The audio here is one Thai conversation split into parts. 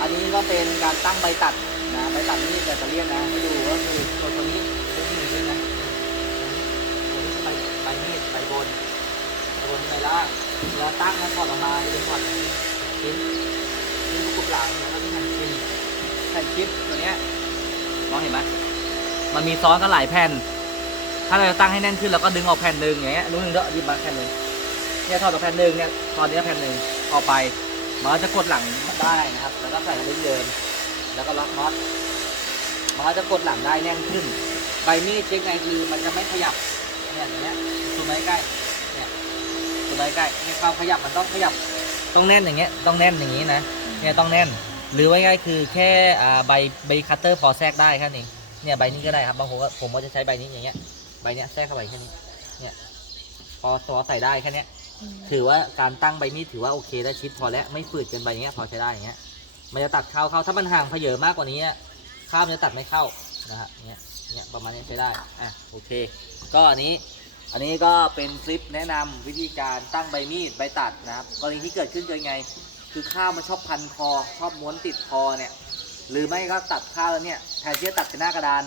อันนี้ก็เป็นการตั้งใบตัดนะใบตัดนี่แบตเตอรี่นะให้ดูก็คือตัวตัวนี้ตัวนี้เลยนะตัวนี้ใบใบมีดใบบนใบบนใบล่างแล้วตั้งแล้วถอดออกมาเป็นถอดชิ้นชิ้นประกบหลังแล้วก็มีแผ่นชิ้นแผ่นชิ้นตัวเนี้ยมองเห็นไหมมันมีซ้อนกันหลายแผ่น ถ้าเราจะตั้งให้แน่นขึ้นเราก็ดึงออกแผ่นหนึ่งอย่างเงี้ยรู้หนึ่งเด้อหยิบมาแผ่นหนึ่งเนี่ยถอดออกแผ่นหนึ่งเนี่ยตอนนี้แผ่นหนึ่งออกไป มันก็จะกดหลังได้นะครับ แล้วก็ใส่กระดิ่งเดิมแล้วก็ล็อกน็อตมันก็จะกดหลังได้แน่นขึ้น ใบมีดเช็คไงคือมันจะไม่ขยับเนี่ยอย่างเงี้ยซูมมาใกล้เนี่ยซูมมาใกล้ๆเนี่ยความขยับมันต้องขยับต้องแน่นอย่างเงี้ยต้องแน่นอย่างงี้นะเนี่ยต้องแน่น หรือไว้ง่ายคือแค่ใบใบคัตเตอร์พอแทรกได้แค่นี้เนี่ยใบนี้ก็ได้ครับบางคนผมก็จะใช้ใบนี้อย่างเงี้ยใบเนี้ยแทรกเข้าไปแค่นี้เนี่ยพอพอใส่ได้แค่นี้ ถือว่าการตั้งใบมีดถือว่าโอเคได้ชิดพอแล้วไม่ฝืดเกินไปอย่างเงี้ยพอใช้ได้อย่างเงี้ย มันจะตัดเข้าเข้าถ้ามันห่างเพเยอมากกว่านี้ข้าวมันจะตัดไม่เข้านะฮะเงี้ยเงี้ยประมาณนี้ใช้ได้อะโอเค ก็อันนี้อันนี้ก็เป็นคลิปแนะนำวิธีการตั้งใบมีดใบตัดนะครับกรณีที่เกิดขึ้นคือไง คือข้าวมันชอบพันคอ ชอบม้วนติดคอเนี่ยหรือไม่ก็ตัดข้าวแล้วเนี่ยแทนที่จะตัดเป็นหน้ากระดาน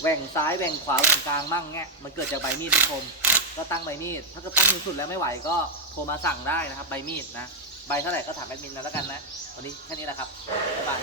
แหว่งซ้ายแหว่งขวาแหว่งกลางมั่งเงี้ยมันเกิดจากใบมีดทุกคน ก็ตั้งใบมีด ถ้าเกิดตั้งถึงสุดแล้วไม่ไหวก็โทรมาสั่งได้นะครับใบมีดนะ ใบเท่าไหร่ก็ถามแอดมินนะแล้วกันนะ วันนี้แค่นี้แหละครับบ๊ายบาย